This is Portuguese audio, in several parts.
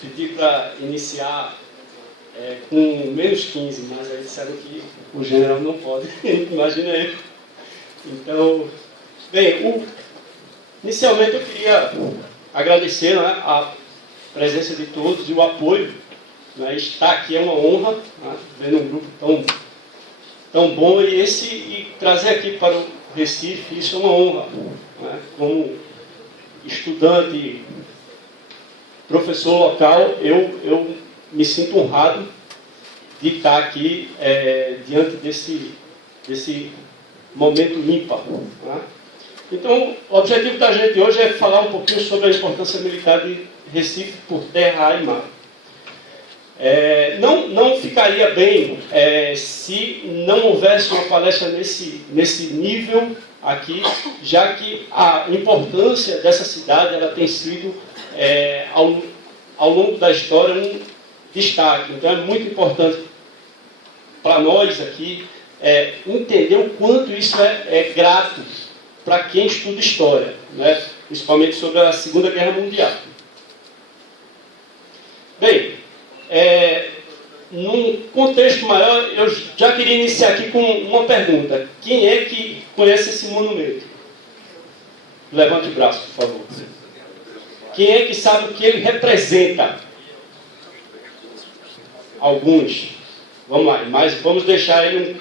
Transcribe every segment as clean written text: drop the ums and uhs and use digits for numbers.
pedi para iniciar com menos 15, mas aí disseram que o general não pode, imagina aí. Então, bem, inicialmente eu queria agradecer, né, a presença de todos e o apoio. Né, estar aqui é uma honra, né, vendo um grupo tão bom e trazer aqui para o Recife, isso é uma honra. Né, como estudante, professor local, eu me sinto honrado de estar aqui diante desse momento ímpar. Né? Então, o objetivo da gente hoje é falar um pouquinho sobre a importância militar de Recife por terra, ar e mar. Não ficaria bem se não houvesse uma palestra nesse nível aqui, já que a importância dessa cidade ela tem sido, ao longo da história, um destaque. Então, é muito importante para nós aqui entender o quanto isso é grato para quem estuda história, né? Principalmente sobre a Segunda Guerra Mundial. Bem, num contexto maior, eu já queria iniciar aqui com uma pergunta. Quem é que conhece esse monumento? Levante o braço, por favor. Quem é que sabe o que ele representa? Alguns. Vamos lá, mas vamos deixar ele um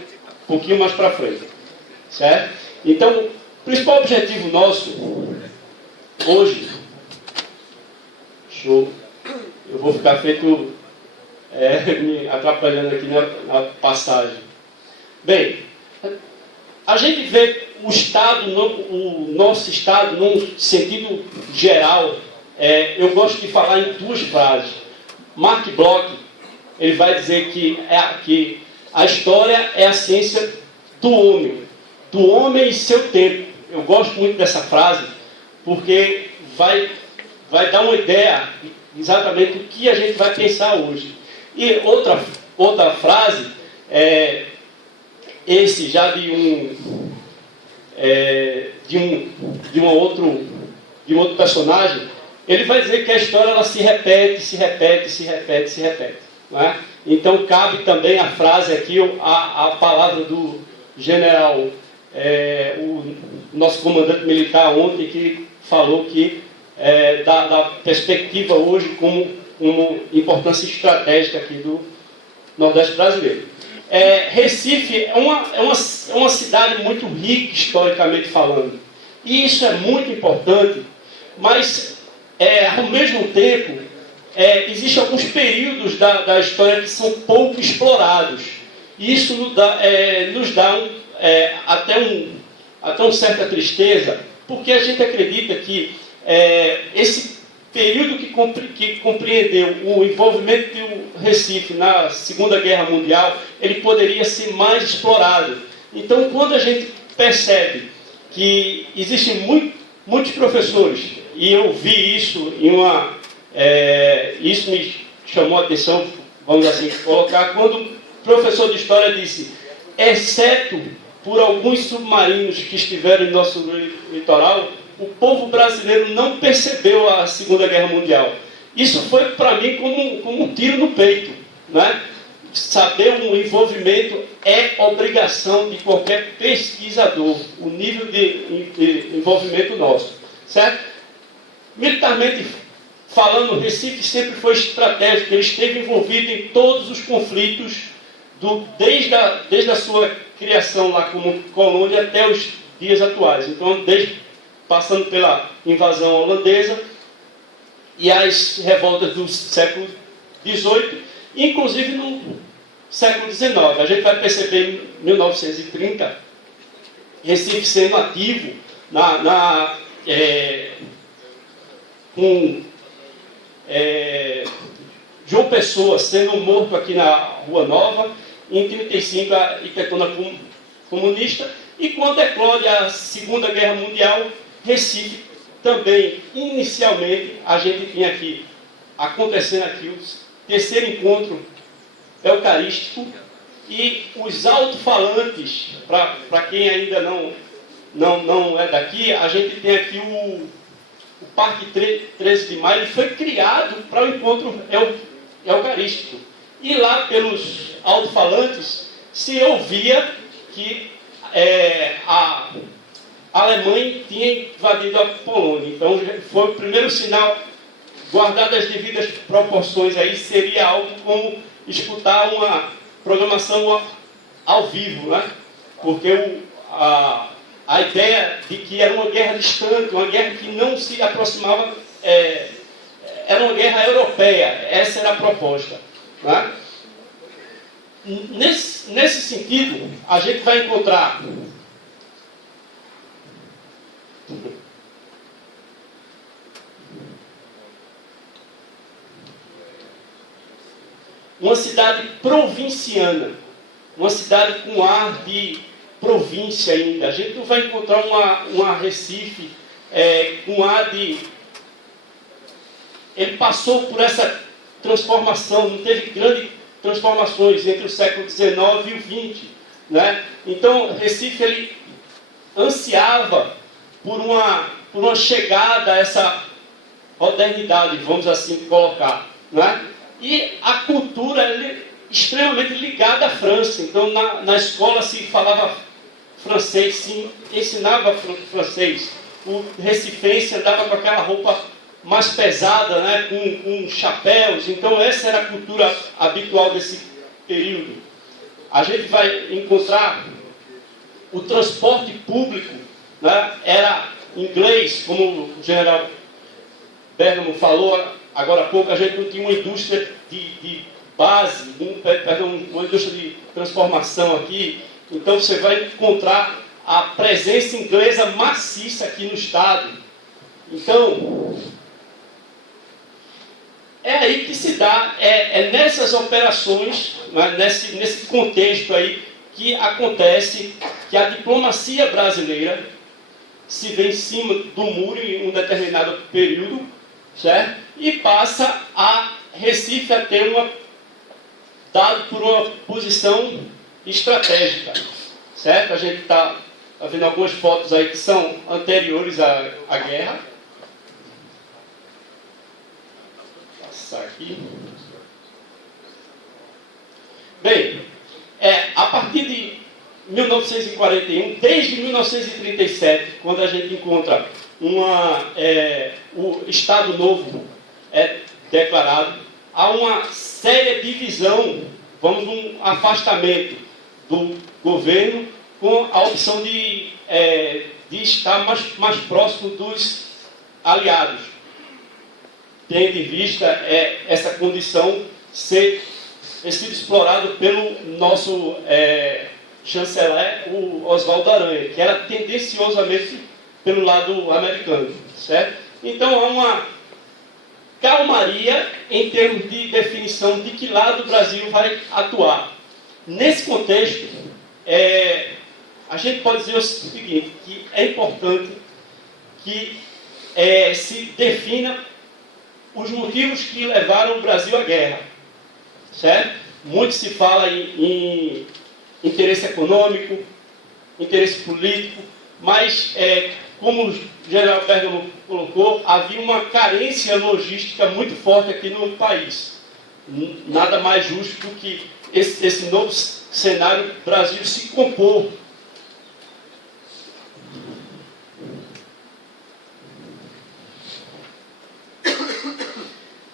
pouquinho mais para frente. Certo? Então, o principal objetivo nosso, hoje, eu vou ficar feito... me atrapalhando aqui na passagem. Bem, a gente vê o Estado, o nosso Estado, num sentido geral, eu gosto de falar em duas frases. Mark Bloch, ele vai dizer que a história é a ciência do homem e seu tempo. Eu gosto muito dessa frase, porque vai dar uma ideia exatamente do que a gente vai pensar hoje. E outra frase, esse já de um outro personagem, ele vai dizer que a história ela se repete. Né? Então cabe também a frase aqui, a palavra do general, o nosso comandante militar ontem, que falou que da perspectiva hoje como importância estratégica aqui do Nordeste brasileiro. Recife é uma cidade muito rica historicamente falando. E isso é muito importante, mas ao mesmo tempo existem alguns períodos da história que são pouco explorados. E isso nos dá até uma certa tristeza, porque a gente acredita que esse período que compreendeu o envolvimento do Recife na Segunda Guerra Mundial, ele poderia ser mais explorado. Então, quando a gente percebe que existem muitos professores, e eu vi isso isso me chamou a atenção, vamos assim colocar, quando o professor de História disse, exceto por alguns submarinos que estiveram em nosso litoral, o povo brasileiro não percebeu a Segunda Guerra Mundial. Isso foi para mim como um tiro no peito. Né? Saber o envolvimento é obrigação de qualquer pesquisador, o nível de envolvimento nosso. Certo? Militarmente falando, o Recife sempre foi estratégico, ele esteve envolvido em todos os conflitos, desde a sua criação lá como colônia até os dias atuais. Então, passando pela invasão holandesa e as revoltas do século XVIII, inclusive no século XIX. A gente vai perceber em 1930, Recife sendo ativo com João Pessoa sendo morto aqui na Rua Nova, em 1935 a Iquetona comunista, e quando eclode a Segunda Guerra Mundial, Recife também, inicialmente, a gente tinha aqui, acontecendo aqui, o terceiro encontro eucarístico e os alto-falantes, para quem ainda não é daqui, a gente tem aqui o Parque 13 de Maio, ele foi criado para o encontro eucarístico. E lá, pelos alto-falantes, se ouvia que a Alemanha tinha invadido a Polônia. Então, foi o primeiro sinal, guardado as devidas proporções, aí seria algo como escutar uma programação ao vivo, né? Porque a ideia de que era uma guerra distante, uma guerra que não se aproximava, era uma guerra europeia, essa era a proposta. Né? Nesse sentido, a gente vai encontrar uma cidade provinciana, uma cidade com ar de província ainda. A gente não vai encontrar uma Recife com ar de... Ele passou por essa transformação, não teve grandes transformações entre o século XIX e o XX. Né? Então, Recife, ele ansiava por uma chegada a essa modernidade, vamos assim colocar. Né? E a cultura é extremamente ligada à França. Então, na escola se falava francês, se ensinava francês. O recifense andava com aquela roupa mais pesada, né, com chapéus. Então, essa era a cultura habitual desse período. A gente vai encontrar o transporte público, né, era inglês, como o general Bergamo falou agora há pouco. A gente não tinha uma indústria de base, uma indústria de transformação aqui. Então, você vai encontrar a presença inglesa maciça aqui no estado. Então, é aí que se dá, nessas operações, né, nesse contexto aí, que acontece que a diplomacia brasileira se vê em cima do muro em um determinado período, certo? E passa a Recife a ter dado por uma posição estratégica, certo? A gente está vendo algumas fotos aí que são anteriores à guerra. Passar aqui. Bem, a partir de 1941, desde 1937, quando a gente encontra o Estado Novo declarado, há uma séria divisão, um afastamento do governo com a opção de estar mais próximo dos aliados, tendo em vista essa condição ser sido explorado pelo nosso chanceler, o Oswaldo Aranha, que era tendenciosamente pelo lado americano, certo? Então há uma calmaria em termos de definição de que lado o Brasil vai atuar. Nesse contexto, a gente pode dizer o seguinte, que é importante que se defina os motivos que levaram o Brasil à guerra, certo? Muito se fala em interesse econômico, interesse político, mas, como o general Bergamo colocou, havia uma carência logística muito forte aqui no país. Nada mais justo do que esse novo cenário Brasil se compor.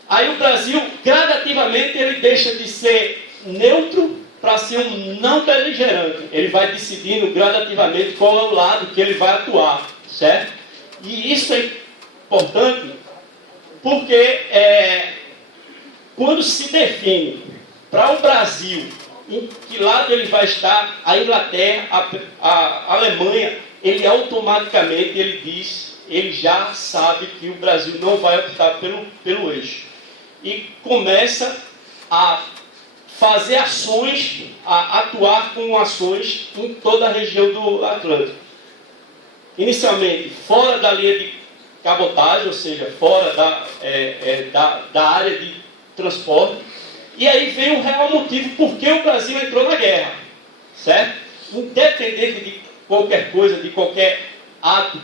Aí o Brasil, gradativamente, ele deixa de ser neutro para ser um não beligerante. Ele vai decidindo gradativamente qual é o lado que ele vai atuar, certo? E isso é importante porque quando se define para o Brasil em que lado ele vai estar, a Inglaterra, a Alemanha, ele automaticamente ele já sabe que o Brasil não vai optar pelo eixo. E começa a fazer ações, a atuar com ações em toda a região do Atlântico. Inicialmente, fora da linha de cabotagem, ou seja, fora da área de transporte. E aí vem o real motivo por que o Brasil entrou na guerra, certo? Independente de qualquer coisa, de qualquer ato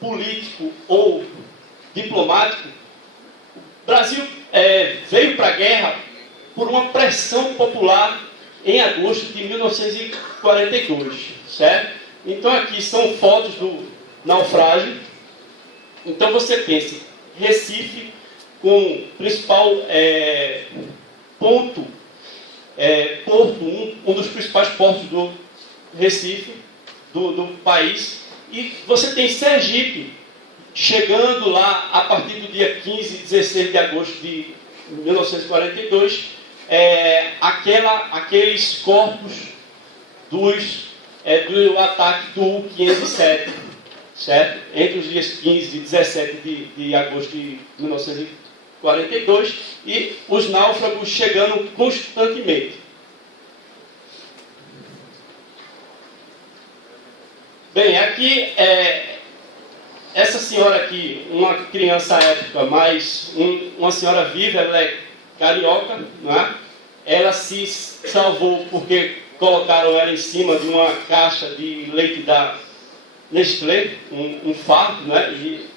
político ou diplomático, o Brasil veio para a guerra por uma pressão popular em agosto de 1942, certo? Então aqui são fotos do naufrágio. Então você pensa, Recife com o principal porto, um dos principais portos do Recife, do país, e você tem Sergipe chegando lá a partir do dia 15 e 16 de agosto de 1942, aqueles corpos do ataque do U-507, certo? Entre os dias 15 e 17 de agosto de 1942, e os náufragos chegando constantemente. Bem, aqui, essa senhora aqui, uma criança à época, mas uma senhora viva, ela é carioca, não é? Ela se salvou porque colocaram ela em cima de uma caixa de leite da Nestlé, um fardo, né?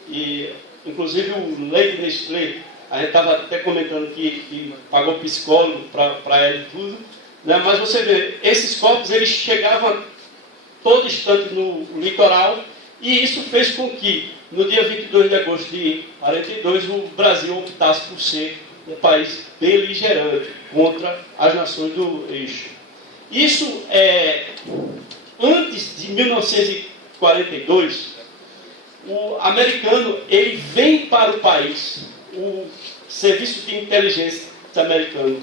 E inclusive o leite Nestlé, a gente estava até comentando que pagou psicólogo para ela e tudo, né? Mas você vê, esses corpos eles chegavam todo instante no litoral, e isso fez com que, no dia 22 de agosto de 1942, o Brasil optasse por ser um país beligerante contra as nações do eixo. Isso antes de 1942, o americano ele vem para o país, o serviço de inteligência americano,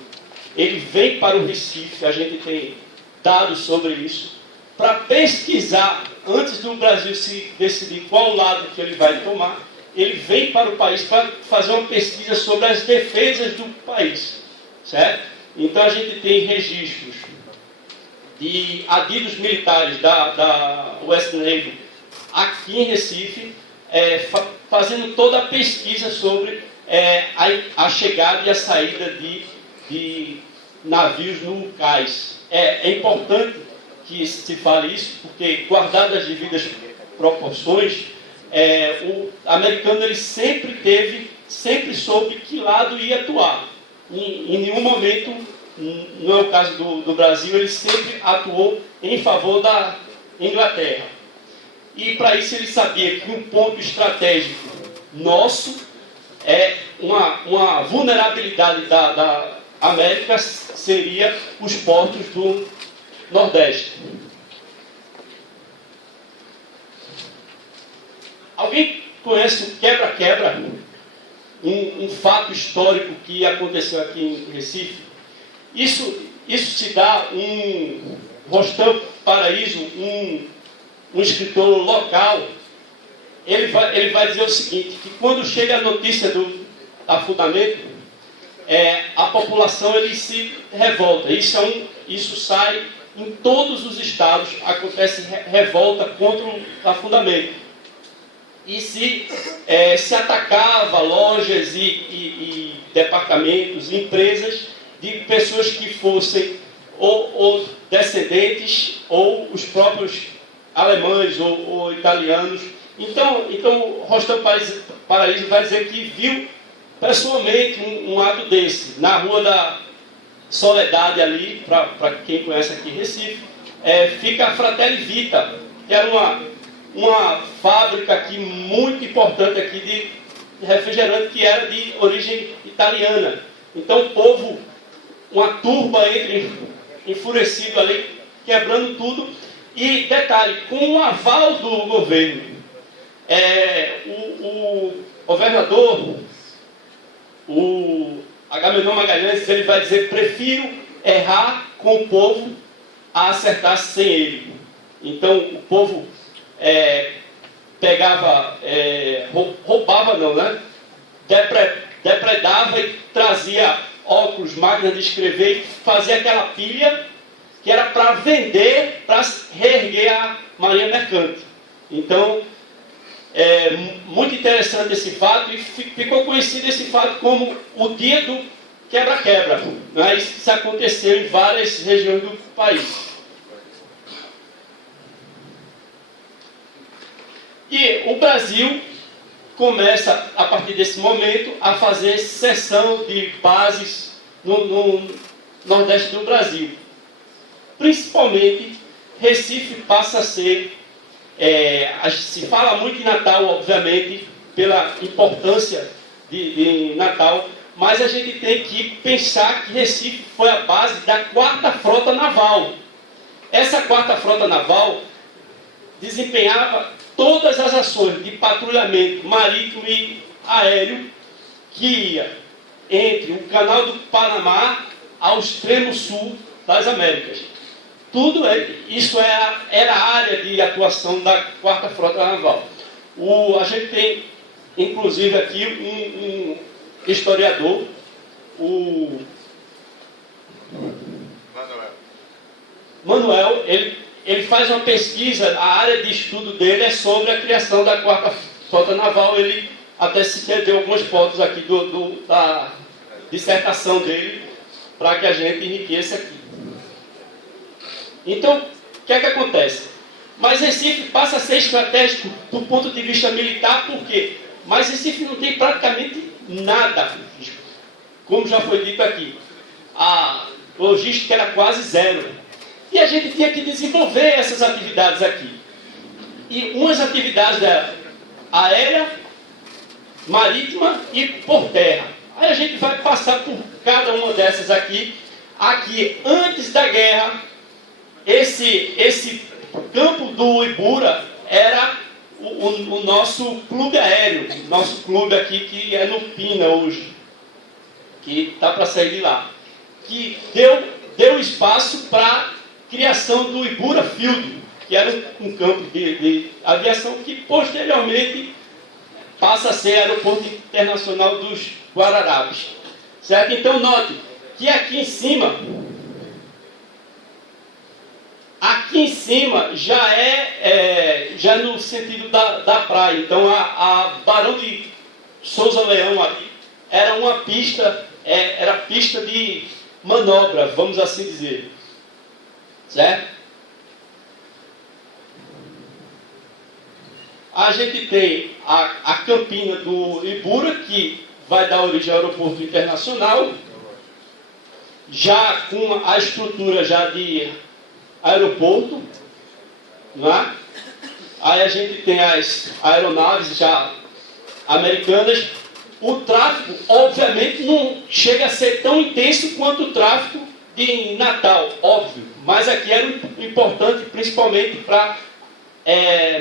ele vem para o Recife, a gente tem dados sobre isso, para pesquisar, antes do Brasil se decidir qual lado que ele vai tomar, ele vem para o país para fazer uma pesquisa sobre as defesas do país, certo? Então a gente tem registros de adidos militares da US Navy aqui em Recife, fazendo toda a pesquisa sobre a chegada e a saída de navios no cais. É importante que se fale isso, porque, guardadas as devidas proporções, o americano ele sempre soube que lado ia atuar. Em nenhum momento, não é o caso do Brasil, ele sempre atuou em favor da Inglaterra. E para isso ele sabia que um ponto estratégico nosso uma vulnerabilidade da América seria os portos do Nordeste. Alguém conhece o quebra-quebra? Um fato histórico que aconteceu aqui em Recife? Isso se dá Rostam Paraíso, um escritor local, ele vai dizer o seguinte, que quando chega a notícia do afundamento, a população ele se revolta. Isso sai em todos os estados, acontece revolta contra o afundamento. E se atacava lojas e departamentos, empresas de pessoas que fossem ou descendentes ou os próprios alemães ou italianos. Então Rostam Paraíso vai dizer que viu pessoalmente um ato desse na Rua da Soledade ali, para quem conhece aqui em Recife, fica a Fratelli Vita, que era uma fábrica aqui muito importante aqui de refrigerante, que era de origem italiana. Então o povo, uma turba enfurecido ali, quebrando tudo. E detalhe, com o aval do governo, o governador, o Agamenon Magalhães, ele vai dizer: prefiro errar com o povo a acertar sem ele. Então o povo pegava, roubava não, né? Depredava e trazia óculos, máquinas de escrever e fazia aquela pilha que era para vender, para reerguer a marinha mercante. Então, muito interessante esse fato, e ficou conhecido esse fato como o dia do quebra-quebra. Né? Isso aconteceu em várias regiões do país. E o Brasil começa, a partir desse momento, a fazer cessão de bases no Nordeste do Brasil. Principalmente, Recife passa a ser... se fala muito em Natal, obviamente, pela importância de Natal, mas a gente tem que pensar que Recife foi a base da 4ª Frota Naval. Essa 4ª Frota Naval desempenhava todas as ações de patrulhamento marítimo e aéreo que ia entre o Canal do Panamá ao extremo sul das Américas. Tudo isso era a área de atuação da 4ª Frota Naval. A gente tem, inclusive, aqui um historiador, o Manuel, ele faz uma pesquisa, a área de estudo dele é sobre a criação da 4ª Frota Naval. Ele até se deu algumas fotos aqui da dissertação dele, para que a gente enriqueça aqui. Então, o que é que acontece? Mas Recife passa a ser estratégico do ponto de vista militar, por quê? Mas Recife não tem praticamente nada, como já foi dito aqui. A logística era quase zero. E a gente tinha que desenvolver essas atividades aqui. E umas atividades aérea, marítima e por terra. Aí a gente vai passar por cada uma dessas aqui. Aqui, antes da guerra, esse campo do Ibura era o nosso clube aéreo, nosso clube aqui que é no Pina hoje, que está para sair de lá, que deu espaço para a criação do Ibura Field, que era um campo de aviação que posteriormente passa a ser Aeroporto Internacional dos Guararapes. Certo? Então note que aqui em cima já no sentido da praia. Então a Barão de Souza Leão ali era uma pista, era pista de manobra, vamos assim dizer. Certo? A gente tem a campina do Ibura, que vai dar origem ao aeroporto internacional, já com a estrutura já de aeroporto, não é? Aí a gente tem as aeronaves já americanas. O tráfego, obviamente, não chega a ser tão intenso quanto o tráfego de Natal, óbvio, mas aqui era importante principalmente para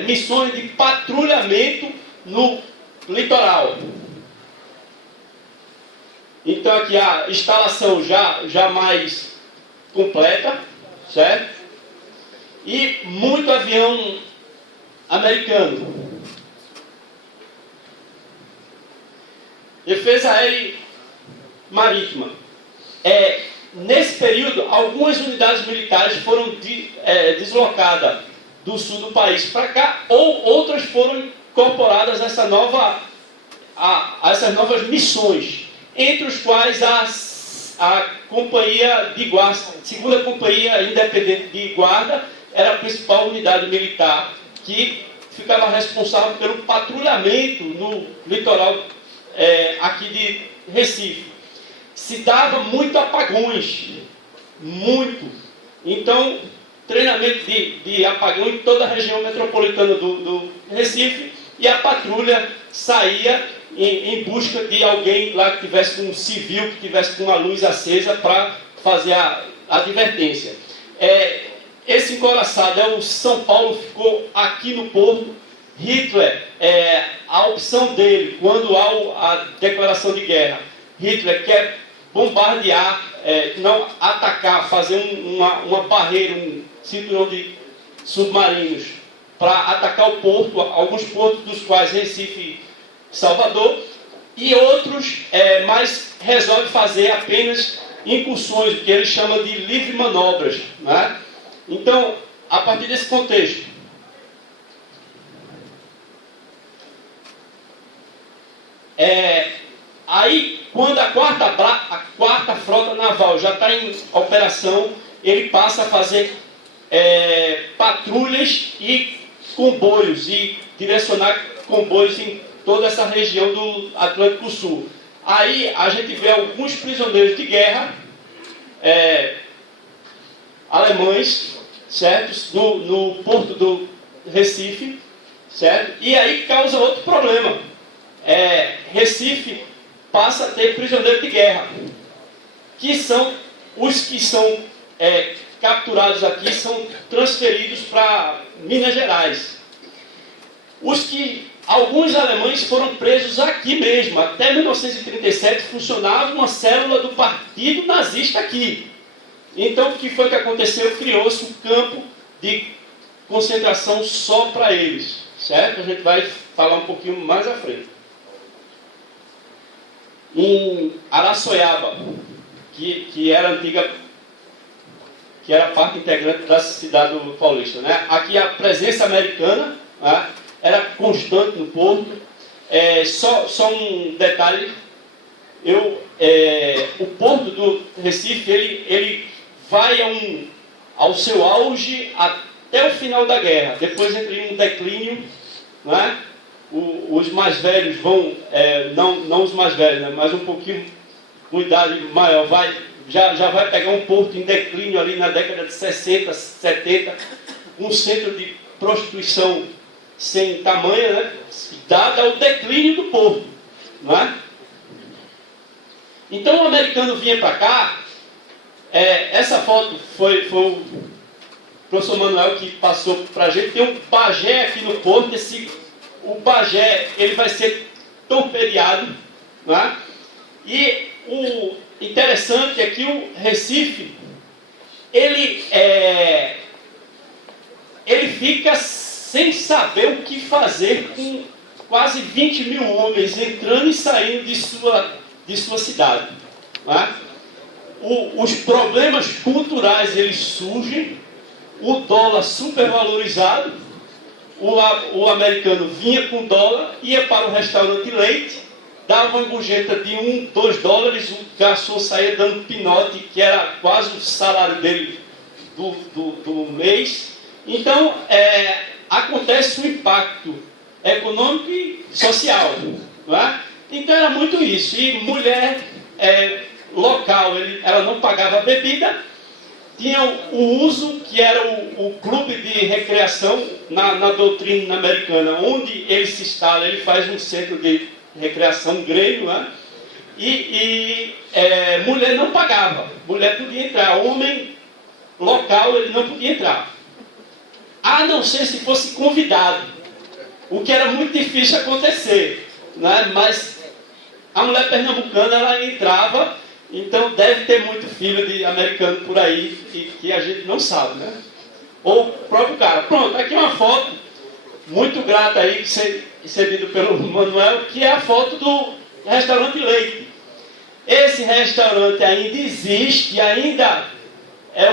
missões de patrulhamento no litoral. Então aqui a instalação já mais completa, certo? E muito avião americano. Defesa aérea marítima. Nesse período, algumas unidades militares foram deslocadas do sul do país para cá, ou outras foram incorporadas a essas novas missões, entre os quais a Companhia de Guarda, segunda Companhia Independente de Guarda, era a principal unidade militar que ficava responsável pelo patrulhamento no litoral aqui de Recife. Se dava muito apagões, muito. Então, treinamento de apagão em toda a região metropolitana do Recife, e a patrulha saía em busca de alguém lá que tivesse um civil, que tivesse com uma luz acesa para fazer a advertência. Esse encoraçado o São Paulo, ficou aqui no porto. Hitler, a opção dele, quando há a declaração de guerra, Hitler quer bombardear, não atacar, fazer uma barreira, um cinturão de submarinos para atacar o porto, alguns portos dos quais Recife, Salvador, e outros, mas resolve fazer apenas incursões, o que ele chama de livre manobras, né? Então, a partir desse contexto, aí, quando a quarta frota naval já está em operação, ele passa a fazer patrulhas e comboios, e direcionar comboios em toda essa região do Atlântico Sul. Aí a gente vê alguns prisioneiros de guerra alemães, certo? No porto do Recife, certo? E aí causa outro problema. Recife passa a ter prisioneiros de guerra, que são os que são capturados aqui, são transferidos para Minas Gerais. Alguns alemães foram presos aqui mesmo. Até 1937 funcionava uma célula do partido nazista aqui. Então, o que foi que aconteceu? Criou-se um campo de concentração só para eles, certo? A gente vai falar um pouquinho mais à frente. Em Araçoiaba, que era antiga, que era parte integrante da cidade do Paulista, né? Aqui a presença americana, né, era constante no porto. Só um detalhe, o porto do Recife, ele vai ao seu auge até o final da guerra. Depois entra em um declínio, né? Os mais velhos vão, não os mais velhos, né? Mas um pouquinho com idade maior, já vai pegar um porto em declínio ali na década de 60, 70, um centro de prostituição sem tamanho, né? Dado ao declínio do porto, não é? Então o americano vinha para cá. Essa foto foi o professor Manuel que passou para a gente. Tem um pajé aqui no porto. O pajé, ele vai ser torpedeado, não é? E o interessante é que o Recife, ele fica sem saber o que fazer com quase 20 mil homens entrando e saindo de sua cidade, não é? Os problemas culturais, eles surgem, o dólar supervalorizado, o americano vinha com dólar, ia para o restaurante Leite, dava uma gorjeta de $1, $2, o garçom saía dando pinote, que era quase o salário dele do mês. Então, acontece um impacto econômico e social, não é? Então era muito isso. E mulher local, ela não pagava bebida, tinha o uso, que era o clube de recreação na doutrina americana, onde ele se instala, ele faz um centro de recreação grego, né? E mulher não pagava, mulher podia entrar, homem local ele não podia entrar, a não ser se fosse convidado, o que era muito difícil acontecer, né? Mas a mulher pernambucana, ela entrava. Então deve ter muito filho de americano por aí que a gente não sabe, né? Ou o próprio cara. Pronto, aqui uma foto muito grata aí, recebida pelo Manuel, que é a foto do restaurante Leite. Esse restaurante ainda existe, ainda é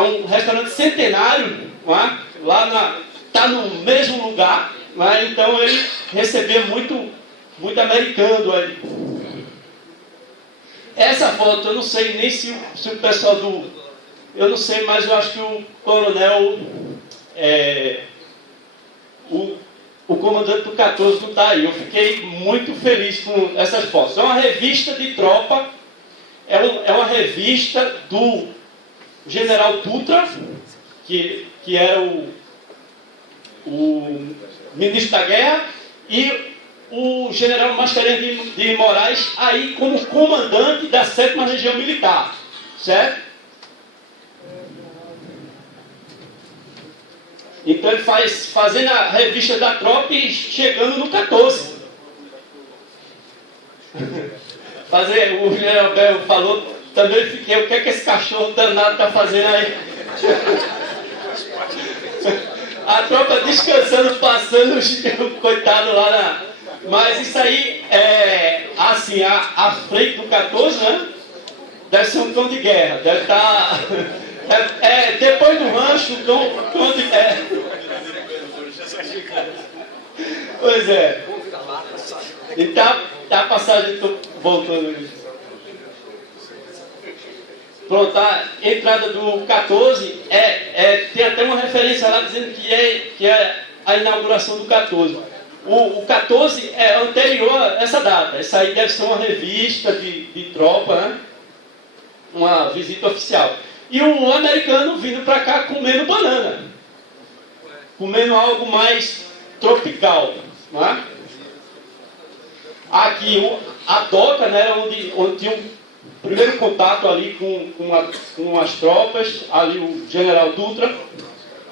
um restaurante centenário, não é? Está no mesmo lugar, não é? Então ele recebia muito americano ali. Essa foto, eu não sei nem se o pessoal eu não sei, mas eu acho que o coronel, o comandante do 14 não está aí. Eu fiquei muito feliz com essas fotos. É uma revista de tropa, é uma revista do general Dutra, que era o ministro da guerra, e o general Mascarenhas de Moraes aí como comandante da 7ª Região Militar, certo? Então ele fazendo a revista da tropa e chegando no 14. O general Bel falou, também fiquei, o que é que esse cachorro danado está fazendo aí? A tropa descansando, passando o coitado lá na... Mas isso aí assim, a frente do 14, né? Deve ser um cão de guerra, deve estar... depois do rancho, cão de guerra. Pois é. E tá a passagem, estou voltando. Pronto, a entrada do 14 tem até uma referência lá dizendo que é a inauguração do 14. O 14 é anterior a essa data. Essa aí deve ser uma revista de tropa, né? Uma visita oficial. E o americano vindo para cá comendo banana. Comendo algo mais tropical. Não é? Aqui, a DOCA, né, era onde tinha o primeiro contato ali com as tropas. Ali o general Dutra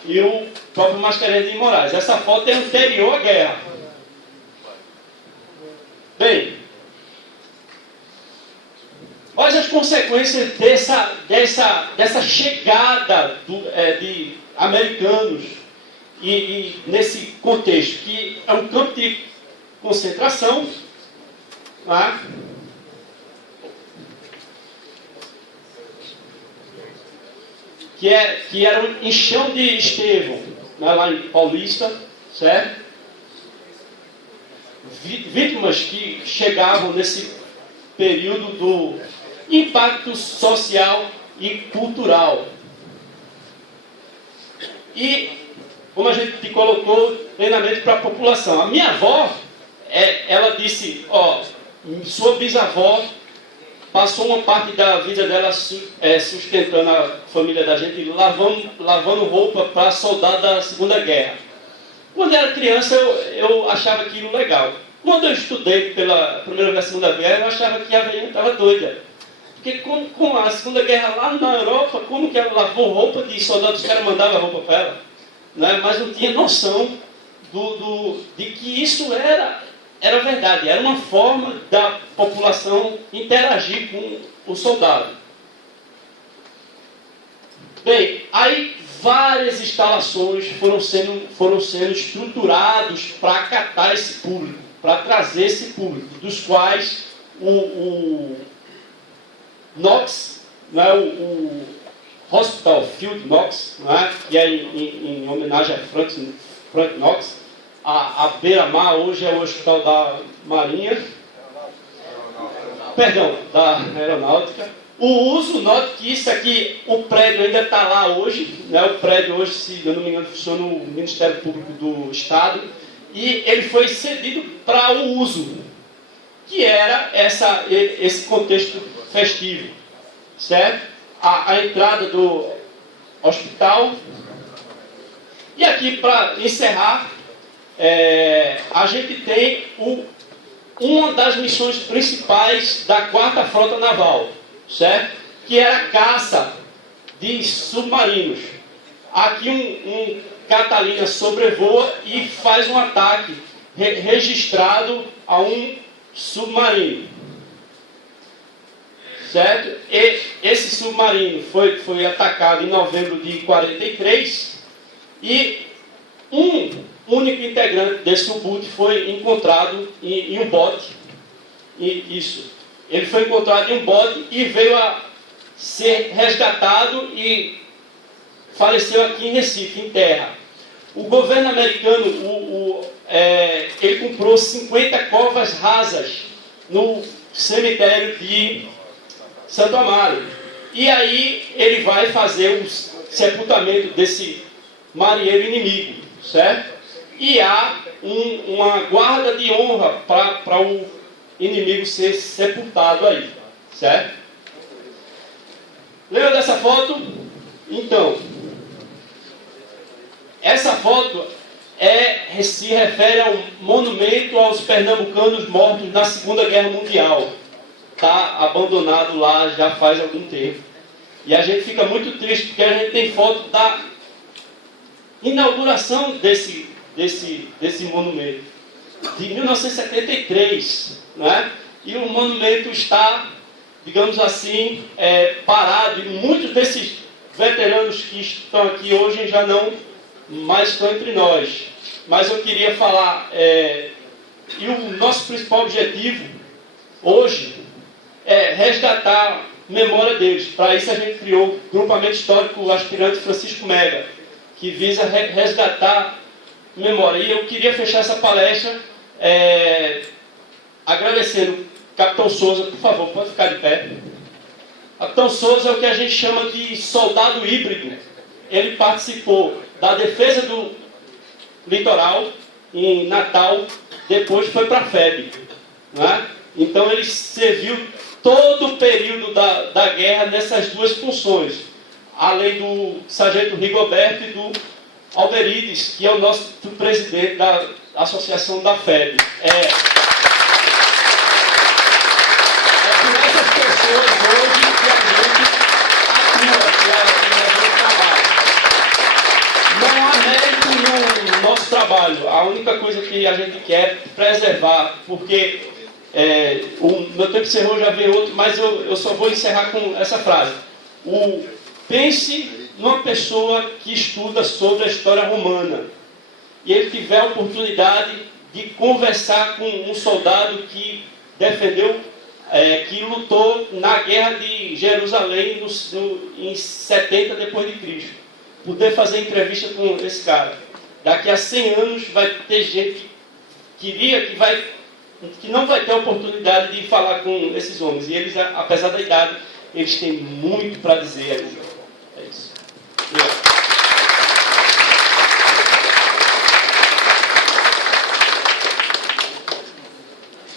e o próprio Mascarenhas de Moraes. Essa foto é anterior à guerra. Bem, quais as consequências dessa chegada de americanos e nesse contexto, que é um campo de concentração, tá? que era um enxão de Estevão, né, lá em Paulista, certo? Vítimas que chegavam nesse período do impacto social e cultural. E, como a gente colocou, plenamente para a população. A minha avó, ela disse, sua bisavó passou uma parte da vida dela sustentando a família da gente, lavando roupa para soldados da Segunda Guerra. Quando eu era criança, eu achava aquilo legal. Quando eu estudei pela Primeira e Segunda Guerra, eu achava que a velha estava doida. Porque com a Segunda Guerra lá na Europa, como que ela lavou roupa de soldados, os caras mandavam roupa para ela? Né? Mas não tinha noção de que isso era verdade. Era uma forma da população interagir com o soldado. Bem, aí várias instalações foram sendo estruturados para acatar esse público, para trazer esse público, dos quais o Knox, né, o Hospital Field Knox, né, que é em homenagem a Frank Knox, a Beira-Mar hoje é o Hospital da Marinha, da Aeronáutica. O uso, note que isso aqui, o prédio ainda está lá hoje, né? O prédio hoje, se eu não me engano, funciona no Ministério Público do Estado, e ele foi cedido para o uso, que era esse contexto festivo, certo? A entrada do hospital. E aqui, para encerrar, a gente tem uma das missões principais da 4ª Frota Naval, certo? Que era a caça de submarinos. Aqui um Catalina sobrevoa e faz um ataque registrado a um submarino, certo? E esse submarino foi atacado em novembro de 43 e um único integrante desse U-Boot foi encontrado em um bote. Ele foi encontrado em um bote e veio a ser resgatado e faleceu aqui em Recife, em terra. O governo americano, ele comprou 50 covas rasas no cemitério de Santo Amaro. E aí ele vai fazer o sepultamento desse marinheiro inimigo, certo? E há uma guarda de honra para o inimigo ser sepultado aí, certo? Lembra dessa foto? Então, essa foto se refere ao monumento aos pernambucanos mortos na Segunda Guerra Mundial. Está abandonado lá já faz algum tempo. E a gente fica muito triste porque a gente tem foto da inauguração desse monumento, de 1973, né? E o monumento está, digamos assim, parado, e muitos desses veteranos que estão aqui hoje já não mais estão entre nós. Mas eu queria falar, e o nosso principal objetivo hoje é resgatar a memória deles. Para isso a gente criou o Grupamento Histórico Aspirante Francisco Mega, que visa resgatar memória. E eu queria fechar essa palestra agradecendo Capitão Souza. Por favor, pode ficar de pé. Capitão Souza é o que a gente chama de soldado híbrido. Ele participou da defesa do litoral, em Natal, depois foi para a FEB. Não é? Então ele serviu todo o período da guerra nessas duas funções, além do sargento Rigoberto e do Alberides, que é o nosso presidente da associação da FEB. Por essas pessoas hoje que a gente atua, que a gente trabalha. Não há mérito no nosso trabalho. A única coisa que a gente quer é preservar, porque o meu tempo encerrou, já veio outro, mas eu só vou encerrar com essa frase. Pense numa pessoa que estuda sobre a história romana e ele tiver a oportunidade de conversar com um soldado que defendeu, que lutou na guerra de Jerusalém em 70 depois de Cristo. Poder fazer entrevista com esse cara. Daqui a 100 anos vai ter gente que não vai ter a oportunidade de falar com esses homens. E eles, apesar da idade, eles têm muito para dizer ainda.